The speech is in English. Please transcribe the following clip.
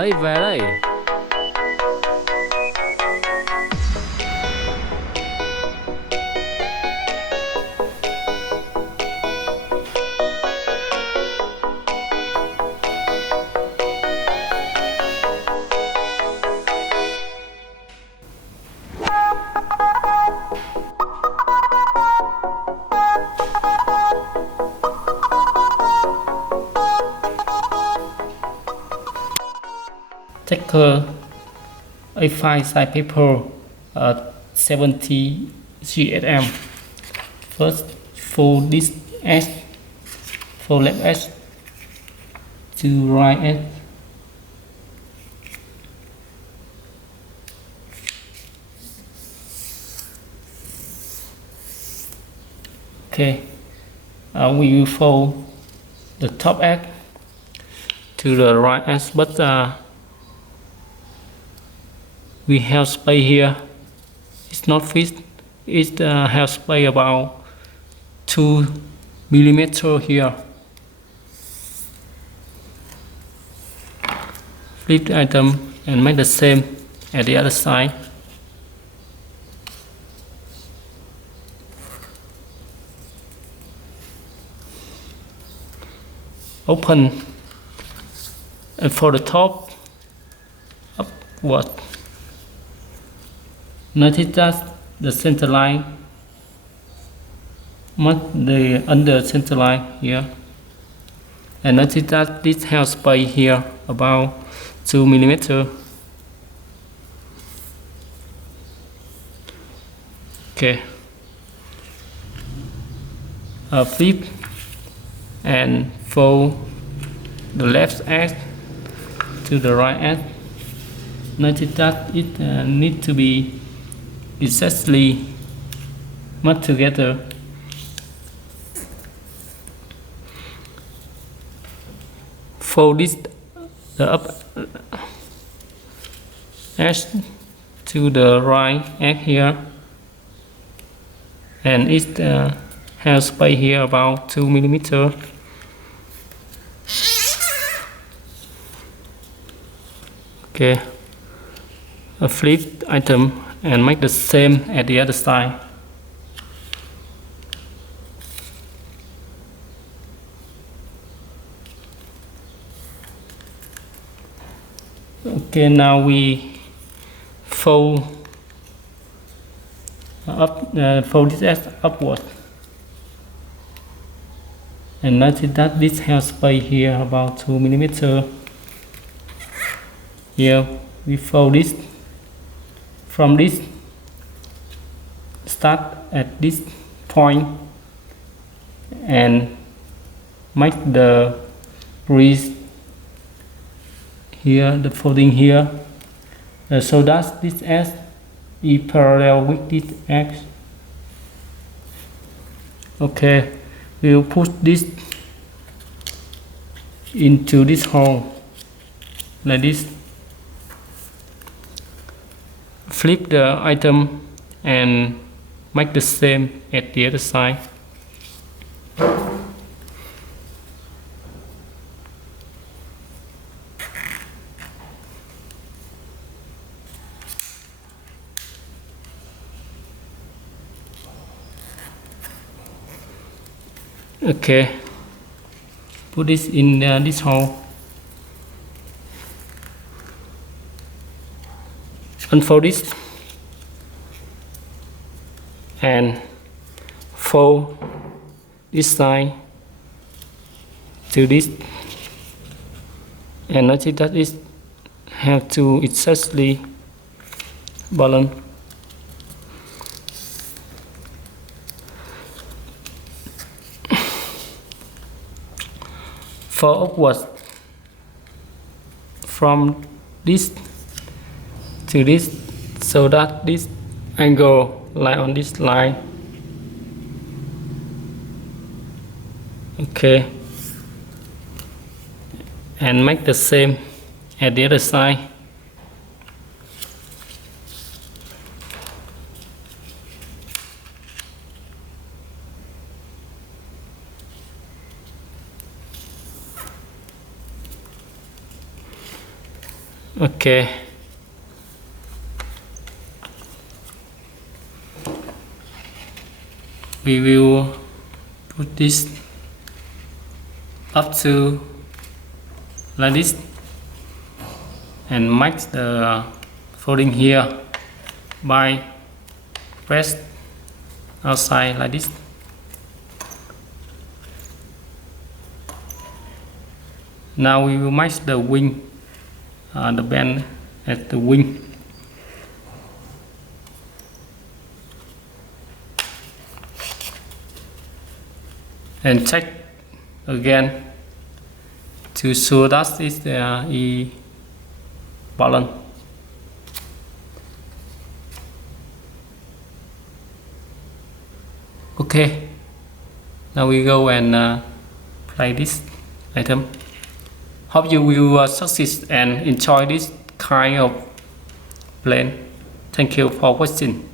Đấy, về đây. Checker A5 side paper 70 GSM. First, fold this edge, fold left edge to right edge. Okay, we will fold the top edge to the right edge, but we have space here. It's not fixed. It has space about 2 millimeters here. Flip the item and make the same at the other side. Open, and for the top, upward. Notice that the center line must the under center line here, and notice that this has space here about 2 millimeters. Okay, flip and fold the left edge to the right edge. Notice that it needs to be exactly matched together. Fold this the up edge to the right edge here, and it has space here about 2 millimeters. Okay, a flip item and make the same at the other side. Okay, now we fold fold this edge upward, and notice that this has space here about 2 millimeters. Here we fold this from this, start at this point and make the crease here, the folding here, so that this edge is parallel with this edge. Okay, we will put this into this hole like this. Flip the item and make the same at the other side. Okay, put this in this hole. Unfold this and fold this side to this, and notice that it have to exactly balance. Fold upwards from this to this, so that this angle lie on this line. Okay, and make the same at the other side. Okay. We will put this up to like this and make the folding here by press outside like this. Now we will make the wing, the bend at the wing. And check again to show that is the balance. Okay, now we go and play this item. Hope you will succeed and enjoy this kind of plane. Thank you for watching.